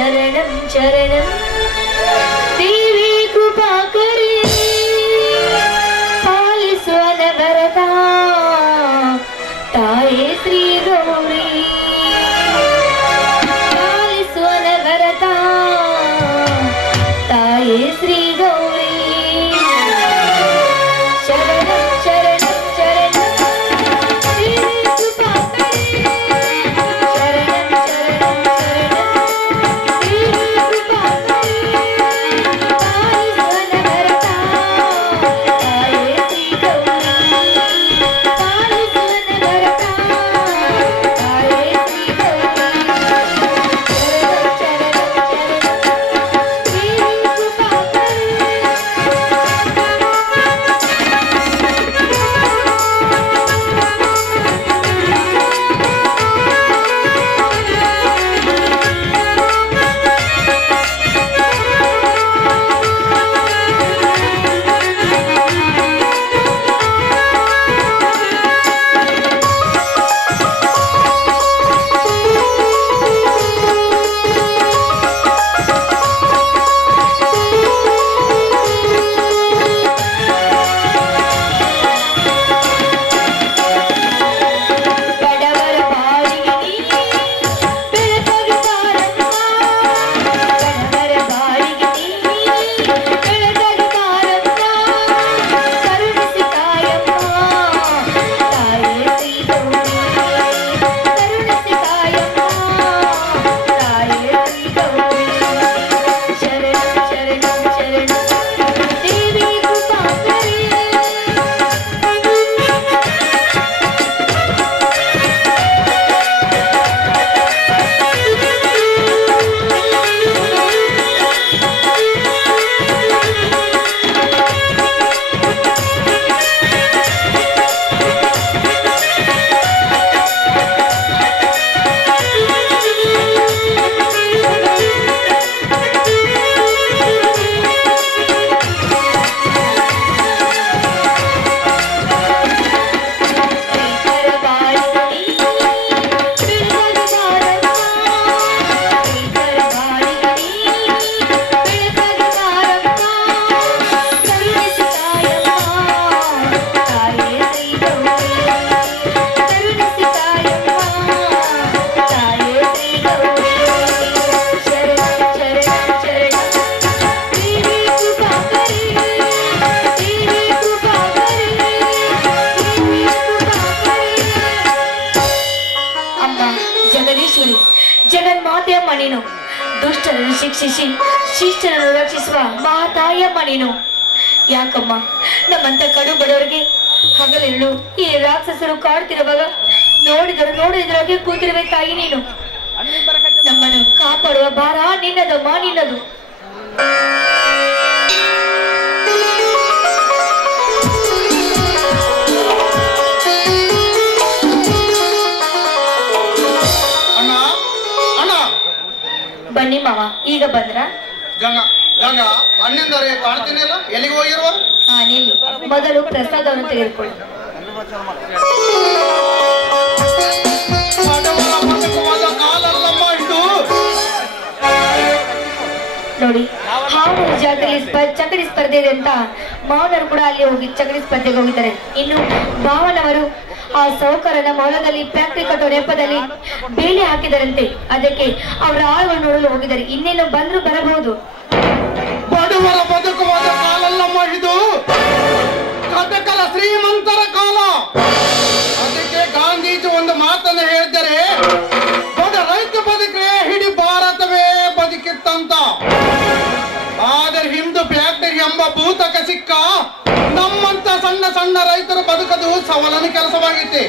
ಶರಣಂ ಶರಣಂ ದೇವಿ ಕೃಪಾಕರಿ ಪಾಲಿಸುವ ನವರತ ತಾಯೇ ಶ್ರೀ ಗೌರಿ ಪಾಲಿಸುವ ನವರತ ತಾಯೇ ಶ್ರೀ ಗೌರಿ ಶರಣಂ ಶರಣಂ ಶರಣಂ ದೇವಿ ಕೃಪಾಕರಿ ಶರಣಂ ಶರಣಂ ಶರಣಂ ದೇವಿ ಕೃಪಾಕರಿ ಪಾಲಿಸುವ ನವರತ ತಾಯೇ ಶ್ರೀ ಗೌರಿ ಪಾಲಿಸುವ ನವರತ ತಾಯೇ ಶ್ರೀ ಗೌರಿ ಶರಣಂ ಜಗನ್ಮಾತೆಯಮ್ಮ ನೀನು ದುಷ್ಟರನ್ನು ಶಿಕ್ಷಿಸಿ ಶಿಷ್ಟರನ್ನು ರಕ್ಷಿಸುವ ಮಹಾತಾಯಮ್ಮ ನೀನು. ಯಾಕಮ್ಮ ನಮ್ಮಂತ ಕಡು ಬಡವರಿಗೆ ಹಗಲಿರುಳು ಈ ರಾಕ್ಷಸರು ಕಾಡ್ತಿರುವಾಗ ನೋಡಿದ್ರಾಗೆ ಕೂತಿರುವೆ ತಾಯಿ ನೀನು. ನಮ್ಮನ್ನು ಕಾಪಾಡುವ ಭಾರ ನಿನ್ನದಮ್ಮ ನಿನ್ನದು. ಬನ್ನಿ ಮಾವ, ಈಗ ಬಂದ್ರ? ಗಂಗಾ ಗಂಗಾ ಅಣ್ಣಿಂದರೆ ಕಾಣ್ತೀನಿಲ್ಲ, ಎಲ್ಲಿಗೆ ಹೋಗಿರುವ? ಹಾ ನಿಲ್ಲಿ, ಮೊದಲು ಪ್ರಸಾದವನ್ನು ತೆಗೆದುಕೊಳ್ಳಿ. ನೋಡಿ, ಹಾವು ಜಾತ್ರೆಯಲ್ಲಿ ಚಕಡಿ ಸ್ಪರ್ಧೆ ಇದೆ ಅಂತ ಮಾವನವರು ಕೂಡ ಅಲ್ಲಿ ಹೋಗಿ ಚಕಡಿ ಸ್ಪರ್ಧೆಗೆ ಹೋಗಿದ್ದಾರೆ. ಇನ್ನು ಭಾವನವರು ಆ ಸೌಕರ್ಯನ ಹೊಲದಲ್ಲಿ ಫ್ಯಾಕ್ಟರಿ ಕಟ್ಟೋ ನೆಪದಲ್ಲಿ ಬೇಲಿ ಹಾಕಿದರಂತೆ, ಅದಕ್ಕೆ ಅವರ ಆಳುಗಳು ನೋಡಲು ಹೋಗಿದ್ದಾರೆ. ಇನ್ನೇನು ಬಂದ್ರು ಬರಬಹುದು. ಬಡವರ ಬದುಕುವಾದ ಕಾಲಲ್ಲಮ್ಮ ಇದು, ಕಟಕಲ ಶ್ರೀಮಂತರ ಕಾಲ. ಅದಕ್ಕೆ ಗಾಂಧೀಜಿ ಒಂದು ಮಾತನ್ನು ಹೇಳಿದರೆ, ಬಡ ರೈತ ಬದುಕೇ ಹಿಡಿ ಭಾರತವೇ ಬದುಕಿತ್ತಂತ. ಆದರೆ ಹಿಂದೂ ಫ್ಯಾಕ್ಟರಿ ಎಂಬ ಭೂತಕ ಸಿಕ್ಕ ನಮ್ಮಂತ ಸಣ್ಣ ಸಣ್ಣ ರೈತರು ಬದುಕದು ಸವಾಲನ ಕೆಲಸವಾಗಿದೆ.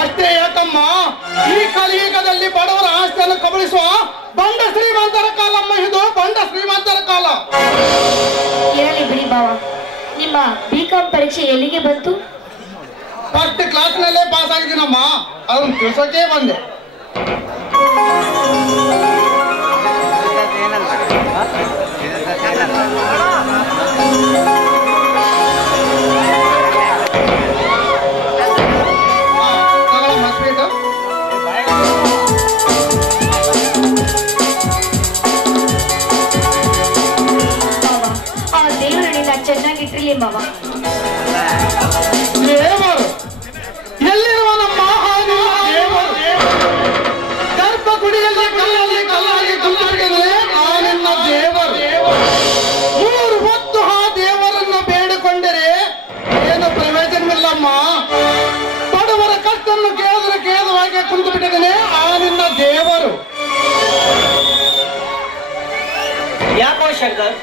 ಅಷ್ಟೇ ಯಾಕಮ್ಮ, ಈ ಕಲಿಯುಗದಲ್ಲಿ ಬಡವರ ಆಸ್ತಿಯನ್ನು ಕಬಳಿಸುವ ಬಂಡ ಶ್ರೀಮಂತರ ಕಾಲಮ್ಮ ಇದು, ಬಂಡ ಶ್ರೀಮಂತರ ಕಾಲ. ಇರಲಿ ಬಿಡಿ ಬಾವ, ನಿಮ್ಮ ಬಿಕಾಂ ಪರೀಕ್ಷೆ ಎಲ್ಲಿಗೆ ಬಂತು? ಫಸ್ಟ್ ಕ್ಲಾಸ್ನಲ್ಲೇ ಪಾಸ್ ಆಗಿದ್ದೀನಮ್ಮ, ಅದನ್ನು ತಿಳಿಸೋಕೆ ಬಂದೆ. ಮಾವ. ದೇವರು ಎಲ್ಲಿರುವ ನಮ್ಮ ದೇವರು ಗರ್ಭ ಗುಡಿಯಲ್ಲಿ ಕಲ್ಲಲ್ಲಿ ಕಲ್ಲಾಗಿ ಕಲ್ಲಾಗಿದ್ರೆ ಆ ನಿನ್ನ ದೇವರು 3 ಹೊತ್ತು ಆ ದೇವರನ್ನು ಬೇಡಿಕೊಂಡರೆ ಏನು ಪ್ರಯೋಜನವಿಲ್ಲಮ್ಮ. ಬಡವರ ಕಷ್ಟನ್ನು ಕೇಳಿದ್ರೆ ಕೇಳುವಾಗೆ ಕುಂತು ಬಿಟ್ಟಿದ್ದೇನೆ ಆ ನಿನ್ನ ದೇವರು. ಯಾಕೋ ಶಂಕರ್,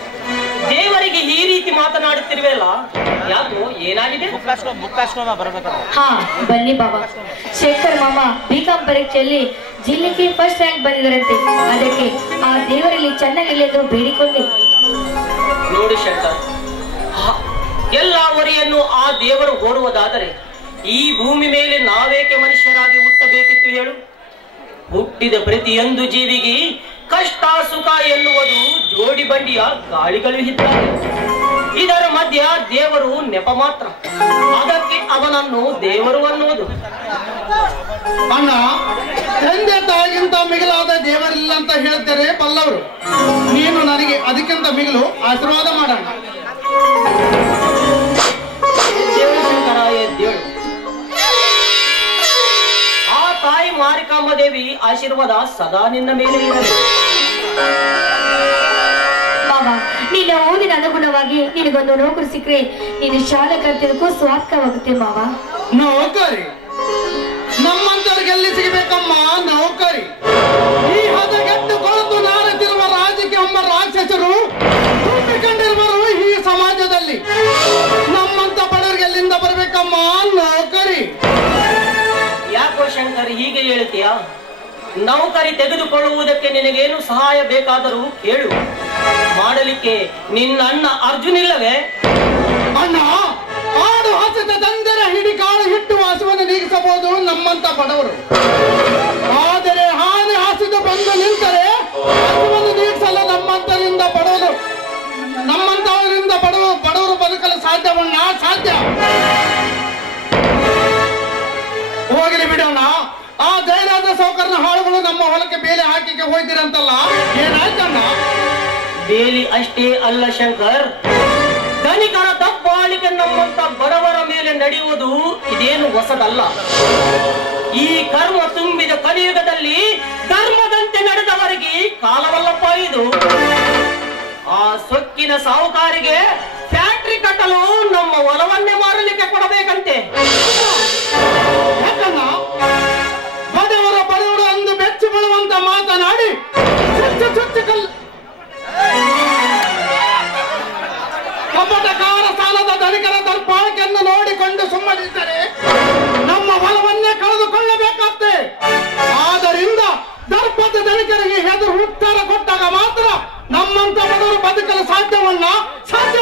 ದೇವರಿಗೆ ಈ ರೀತಿ ಮಾತನಾಡುತ್ತಿರುವೆಲ್ಲ, ಯಾಕೋ ಏನಾಗಿದೆ? ಹಾ ಬನ್ನಿ ಬಾಬಾ. ಶೇಖರ್ ಮಾಮ ಬಿಕಾಂ ಪರೀಕ್ಷೆಯಲ್ಲಿ ಜಿಲ್ಲೆಗೆ ಫಸ್ಟ್ ರ್ಯಾಂಕ್ ಬಂದಿದ್ದರಂತೆ. ಅದಕ್ಕೆ ಆ ದೇವರಲ್ಲಿ ಚೆನ್ನಾಗಿಲ್ಲ ಬೇಡಿಕೊಂಡೆ. ನೋಡು ಶಂಕರ್, ಎಲ್ಲ ಹೊರೆಯನ್ನು ಆ ದೇವರು ಓಡುವುದಾದರೆ ಈ ಭೂಮಿ ಮೇಲೆ ನಾವೇಕೆ ಮನುಷ್ಯರಾಗಿ ಹುಟ್ಟಬೇಕಿತ್ತು ಹೇಳು? ಹುಟ್ಟಿದ ಪ್ರತಿಯೊಂದು ಜೀವಿಗೆ ಕಷ್ಟ ಸುಖ ಎನ್ನುವುದು ಜೋಡಿ ಬಂಡಿಯ ಗಾಳಿಗಳು ಇದ್ದಾರೆ. ಇದರ ಮಧ್ಯ ದೇವರು ನೆಪ ಮಾತ್ರ. ಅದಕ್ಕೆ ಅವನನ್ನು ದೇವರು ಅನ್ನುವುದು. ಅಣ್ಣ, ತಂದೆ ತಾಯಿಗಿಂತ ಮಿಗಿಲಾದ ದೇವರಿಲ್ಲ ಅಂತ ಹೇಳ್ತಾರೆ ಬಲ್ಲವರು. ನೀನು ನನಗೆ ಅದಕ್ಕಿಂತ ಮಿಗಿಲು ಆಶೀರ್ವಾದ ಮಾಡೋಣ. ದೇವಶಂಕರ ಎದ್ದೇಳು. ಆ ತಾಯಿ ಮಾರಿಕಾಂಬ ದೇವಿ ಆಶೀರ್ವಾದ ಸದಾ ನಿನ್ನ ಮೇಲೆ ಇರಲಿ. ಮಾವ, ನಿನ್ನ ಓದಿನ ಅನುಗುಣವಾಗಿ ನಿನಗೊಂದು ನೌಕರಿ ಸಿಕ್ಕರೆ ನೀನು ಶಾಲೆ ಕರ್ತಕ್ಕೂ ಸ್ವಾರ್ಥವಾಗುತ್ತೆ ಮಾವ. ನೌಕರಿ ನಮ್ಮಂತವ್ರಿಗೆ ಎಲ್ಲಿ ಸಿಗಬೇಕಮ್ಮ ನೌಕರಿ? ಈ ಹದಗೆಟ್ಟು ಕೊಳತು ನಾರದಿರುವ ರಾಜಕೀಯ ಎಂಬ ರಾಕ್ಷಸರು ತುಂಬಿಕೊಂಡಿರುವರು ಈ ಸಮಾಜದಲ್ಲಿ. ನಮ್ಮಂತ ಬಡವರಿಗೆ ಎಲ್ಲಿಂದ ಬರ್ಬೇಕಮ್ಮ ನೌಕರಿ? ಯಾಕೋ ಶಂಕರ್ ಹೀಗೆ ಹೇಳ್ತೀಯಾ? ನೌಕರಿ ತೆಗೆದುಕೊಳ್ಳುವುದಕ್ಕೆ ನಿನಗೇನು ಸಹಾಯ ಬೇಕಾದರೂ ಕೇಳು, ಮಾಡಲಿಕ್ಕೆ ನಿನ್ನ ಅಣ್ಣ ಅರ್ಜುನ್ ಇಲ್ಲವೇ? ಅಣ್ಣ, ಆಡು ಹಸದ ತಂದರ ಹಿಡಿ ಕಾಳು ಹಿಟ್ಟು ಹಸುವನ್ನು ನೀಗಿಸಬಹುದು ನಮ್ಮಂತ ಬಡವರು. ಆದರೆ ಹಾನಿ ಹಸಿದು ಬಂದು ನಿಂತರೆ ಹಸುವನ್ನು ನೀಗಿಸಲು ನಮ್ಮಂತರಿಂದ ಬಡವರು ಬದುಕಲು ಸಾಧ್ಯವಣ್ಣ, ಸಾಧ್ಯ. ಹೋಗಲಿ ಬಿಡೋಣ. ಆ ಜಯರಾಜ ಸೌಕರ್ನ ಹಾಳುಗಳು ನಮ್ಮ ಹೊಲಕ್ಕೆ ಬೇಲಿ ಹಾಕಿಗೆ ಹೋಯ್ತಿರಂತಲ್ಲ, ಏನಾಯ್ತಣ್ಣ? ಬೇಲಿ ಅಷ್ಟೇ ಅಲ್ಲ ಶಂಕರ್, ಧನಿಕರ ದಬ್ಬಾಳಿಕೆ ನಮ್ಮಂತ ಬಡವರ ಮೇಲೆ ನಡೆಯುವುದು ಇದೇನು ಹೊಸದಲ್ಲ. ಈ ಕರ್ಮ ತುಂಬಿದ ಕಲಿಯುಗದಲ್ಲಿ ಧರ್ಮದಂತೆ ನಡೆದವರಿಗೆ ಕಾಲವಲ್ಲಪ್ಪ ಇದು. ಆ ಸೊಕ್ಕಿನ ಸಾಹುಕಾರಿಗೆ ಫ್ಯಾಕ್ಟರಿ ಕಟ್ಟಲು ನಮ್ಮ ಹೊಲವನ್ನೇ ಮಾರಲಿಕ್ಕೆ ಕೊಡಬೇಕಂತೆ. ಯಾಕಣ್ಣ ಬಡವರು ಅಂದು ಬೆಚ್ಚಿ ಬೀಳುವಂತ ಮಾತನಾಡಿ ಕಪಟಕಾರ ಸಾಲದ ಧನಿಕರ ದರ್ಪಾಳಿಕೆಯನ್ನು ನೋಡಿಕೊಂಡು ಸುಮ್ಮನಿದ್ದರೆ ನಮ್ಮ ಹೊಲವನ್ನೇ ಕಳೆದುಕೊಳ್ಳಬೇಕಾಗ್ತದೆ. ಆದ್ದರಿಂದ ದರ್ಪದ ಧನಿಕರಿಗೆ ಹೆದರು ಉತ್ತರ ಕೊಟ್ಟಾಗ ಮಾತ್ರ ನಮ್ಮಂತ ಬಡವರು ಬದುಕಲು ಸಾಧ್ಯವನ್ನ, ಸಾಧ್ಯ.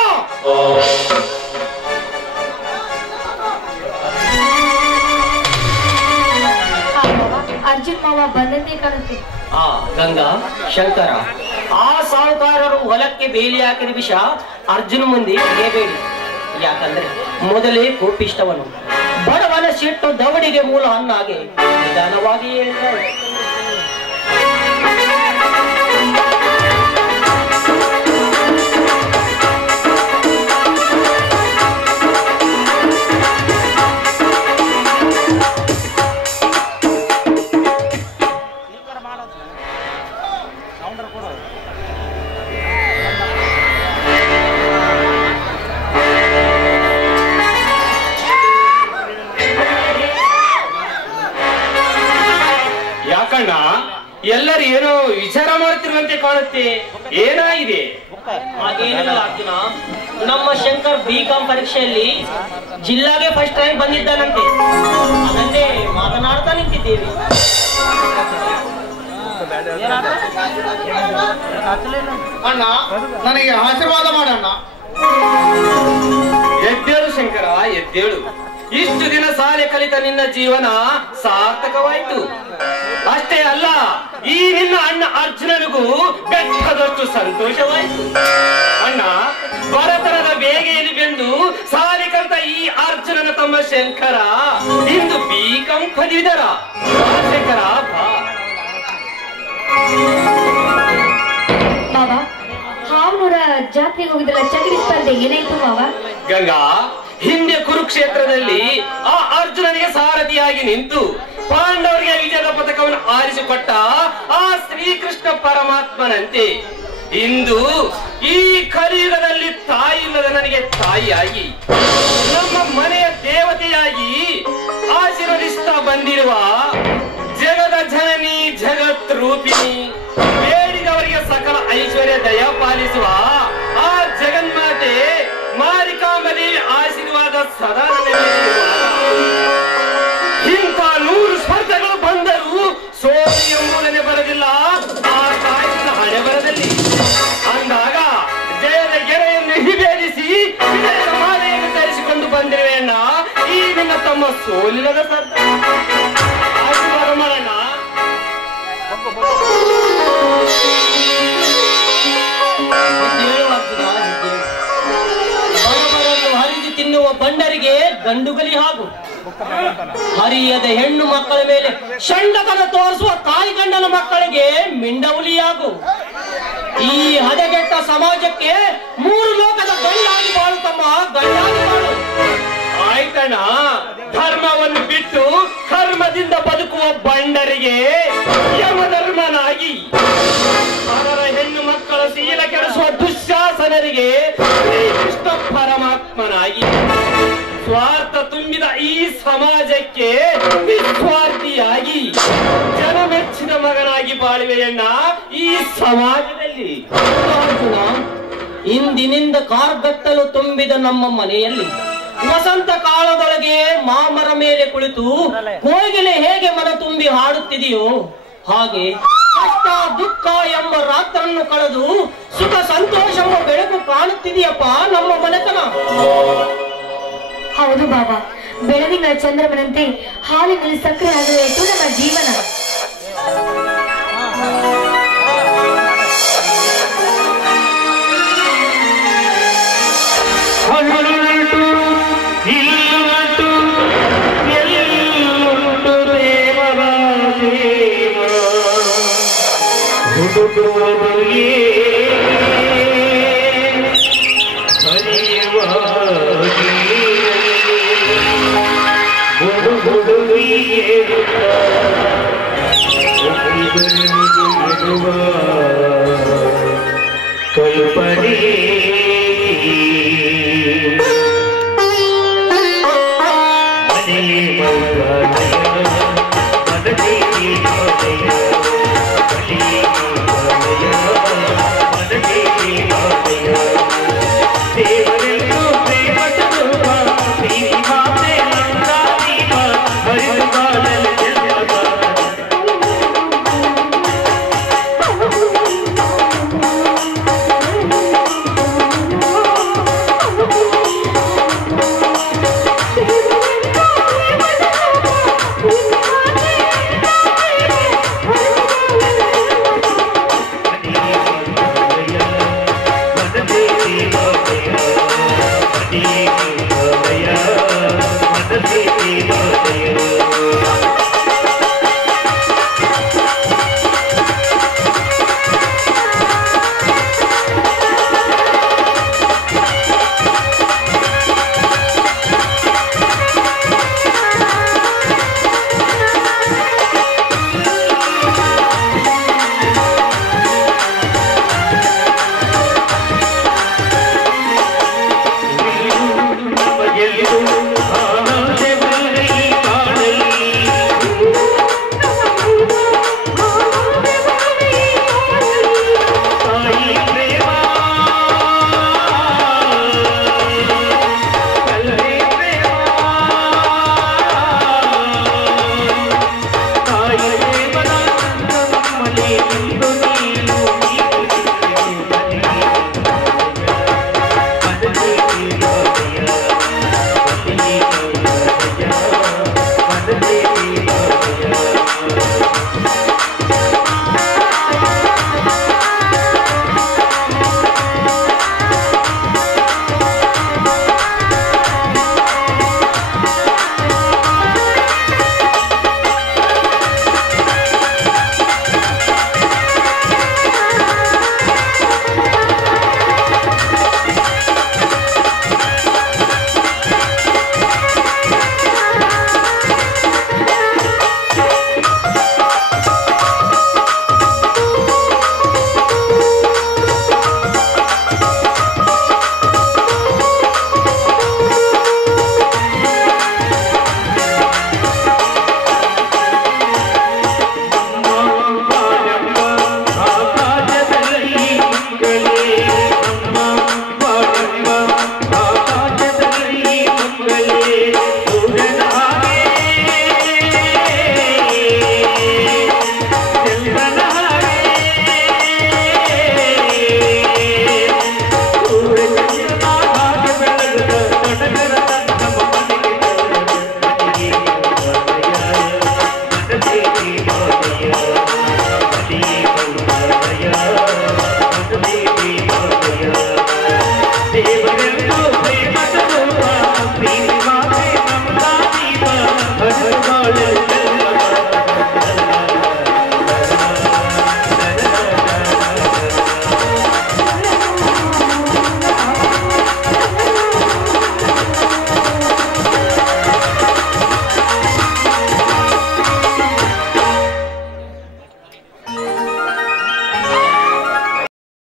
ಅರ್ಜುನ್ ಮಾವ ಬಂದಂತೆ ಕಾಣುತ್ತೆ. ಆ ಗಂಗಾ, ಶಂಕರ, ಆ ಸಾಹುಕಾರರು ಹೊಲಕ್ಕೆ ಬೇಲಿ ಹಾಕಿದ ವಿಷಯ ಅರ್ಜುನ ಮುಂದೆ ಹೇಳಬೇಡಿ. ಯಾಕಂದ್ರೆ ಮೊದಲೇ ಕೋಪಿಷ್ಟವನು. ಬಡವನ ಸಿಟ್ಟು ದವಡಿಗೆ ಮೂಲ ಹಣ್ಣಾಗೆ ನಿಧಾನವಾಗಿ ಹೇಳ್ತಾರೆ. ಎಲ್ಲರೂ ಏನೋ ವಿಚಾರ ಮಾಡ್ತಿರುವಂತೆ ಕಾಣುತ್ತೆ, ಏನಾಗಿದೆ? ಹಾಗೇನಿಲ್ಲ ಅರ್ಜುನ, ನಮ್ಮ ಶಂಕರ್ ಬಿಕಾಂ ಪರೀಕ್ಷೆಯಲ್ಲಿ ಜಿಲ್ಲಾಗೆ ಫಸ್ಟ್ ರ್ಯಾಂಕ್ ಬಂದಿದ್ದಾನಂತೆ. ಅದನ್ನೇ ಮಾತನಾಡ್ತಾ ನಿಂತಿದ್ದೇವೆ. ಅಣ್ಣ, ನನಗೆ ಆಶೀರ್ವಾದ ಮಾಡೋಣ. ಎದ್ದೇಳು ಶಂಕರ, ಎದ್ದೇಳು. ಇಷ್ಟು ದಿನ ಶಾಲೆ ಕಲಿತ ನಿನ್ನ ಜೀವನ ಸಾರ್ಥಕವಾಯಿತು. ಅಷ್ಟೇ ಅಲ್ಲ, ಈ ನಿನ್ನ ಅಣ್ಣ ಅರ್ಜುನನಿಗೂ ಬೆಟ್ಟದಷ್ಟು ಸಂತೋಷವಾಯಿತು. ಅಣ್ಣ, ಬಡತನದ ಬೇಗೆಯಲ್ಲಿ ಬೆಂದು ಶಾಲೆ ಕಲಿತ ಈ ಅರ್ಜುನನ ತಮ್ಮ ಶಂಕರ ಇಂದು ಬಿಕಾಂ ಪದವೀಧರ. ಶಂಕರ ಬಾ. ಬಾಬಾ, ಹಾವನೂರ ಜಾತ್ರೆಗೆ ಹೋಗಿದ್ದಲ್ಲ ಚಗಡಿ ಸ್ಪರ್ಧೆ ಅದೇ ಏನಾಯ್ತು ಮಾವ? ಗಂಗಾ, ಹಿಂದೆ ಕುರುಕ್ಷೇತ್ರದಲ್ಲಿ ಆ ಅರ್ಜುನನಿಗೆ ಸಾರಥಿಯಾಗಿ ನಿಂತು ಪಾಂಡವರಿಗೆ ವಿಜಯದ ಪದಕವನ್ನು ಆರಿಸಿಕೊಟ್ಟ ಆ ಶ್ರೀಕೃಷ್ಣ ಪರಮಾತ್ಮನಂತೆ ಇಂದು ಈ ಕಲಿಯುಗದಲ್ಲಿ ತಾಯಿ ಇಲ್ಲದ ನನಗೆ ತಾಯಿಯಾಗಿ ನಮ್ಮ ಮನೆಯ ದೇವತೆಯಾಗಿ ಆಶೀರ್ವದಿಸ್ತಾ ಬಂದಿರುವ ಜಗದ ಜನನಿ ಜಗತ್ ರೂಪಿಣಿ, ಬೇಡಿದವರಿಗೆ ಸಕಲ ಐಶ್ವರ್ಯ ದಯ ಪಾಲಿಸುವ ಆ ಜಗನ್ಮಾತೆ ಮಾರಿಕಾಂಬದೇವಿ ಆಶೀರ್ವಾದ ಸದಾ ಇಂಥ 100 ಸ್ಪರ್ಧೆಗಳು ಬಂದರೂ ಸೋಲು ಎಂಬುದನ್ನೇ ಬರದಿಲ್ಲ ಆ ತಾಯಿನ ಹಣೆ ಬರದಲ್ಲಿ. ಅಂದಾಗ ಜಯದ ಗೆರೆಯನ್ನು ಹಿಬೇರಿಸಿ ವಿಜಯದ ಮಾಲೆಯನ್ನು ಧರಿಸಿಕೊಂಡು ಬಂದಿರುವೆ ಅಣ್ಣ. ಈ ನಿನ್ನ ತಮ್ಮ ಸೋಲಿಲ್ಲದ ಆಶೀರ್ವಾದ ಮಾಡೋಣ. ಬಡವರನ್ನು ಹರಿದು ತಿನ್ನುವ ಬಂಡರಿಗೆ ಗಂಡುಗಲಿ ಹಾಗೂ ಹರಿಯದ ಹೆಣ್ಣು ಮಕ್ಕಳ ಮೇಲೆ ಷಂಡತನ ತೋರಿಸುವ ತಾಯಿ ಗಂಡನ ಮಕ್ಕಳಿಗೆ ಮಿಂಡವುಲಿಯಾಗು. ಈ ಹದಗೆಟ್ಟ ಸಮಾಜಕ್ಕೆ 3 ಲೋಕದ ಗಂಡಾಗಿ ಬಾಳುತ್ತಮ್ಮ, ಗಂಡಾಗಿ ಬಾಳು. ಆಯ್ತಣ್ಣ, ಧರ್ಮವನ್ನು ಬಿಟ್ಟು ಕರ್ಮದಿಂದ ಬದುಕುವ ಬಂಡರಿಗೆ ಯಮಧರ್ಮನಾಗಿ, ಅವರ ಹೆಣ್ಣು ಮಕ್ಕಳ ಶೀಲ ಕೆಡಿಸುವ ದುಶ್ಯಾಸನರಿಗೆ ಶ್ರೀಕೃಷ್ಣ ಪರಮಾತ್ಮನಾಗಿ, ಸ್ವಾರ್ಥ ತುಂಬಿದ ಈ ಸಮಾಜಕ್ಕೆ ನಿಸ್ವಾರ್ಥಿಯಾಗಿ ಜನಮೆಚ್ಚಿದ ಮಗನಾಗಿ ಬಾಳುವೆಯಣ್ಣ ಈ ಸಮಾಜದಲ್ಲಿ. ಇಂದಿನಿಂದ ಕಾರ್ಗತ್ತಲು ತುಂಬಿದ ನಮ್ಮ ಮನೆಯಲ್ಲಿ ವಸಂತ ಕಾಲದೊಳಗೆ ಮಾಮರ ಮೇಲೆ ಕುಳಿತು ಕೋಗಿಲೆ ಹೇಗೆ ಮನ ತುಂಬಿ ಹಾಡುತ್ತಿದೆಯೋ ಹಾಗೆ ಕಷ್ಟ ದುಃಖ ಎಂಬ ರಾತ್ರನ್ನು ಕಳೆದು ಸುಖ ಸಂತೋಷ ಎಂಬ ಬೆಳಕು ಕಾಣುತ್ತಿದೆಯಪ್ಪ ನಮ್ಮ ಮನೆತನ. ಹೌದು ಬಾಬಾ, ಬೆಳಗಿನ ಚಂದ್ರಮನಂತೆ ಹಾಲಿನಲ್ಲಿ ಸಕ್ಕರೆ ಆಗುವುದು ನಮ್ಮ ಜೀವನ. Bye.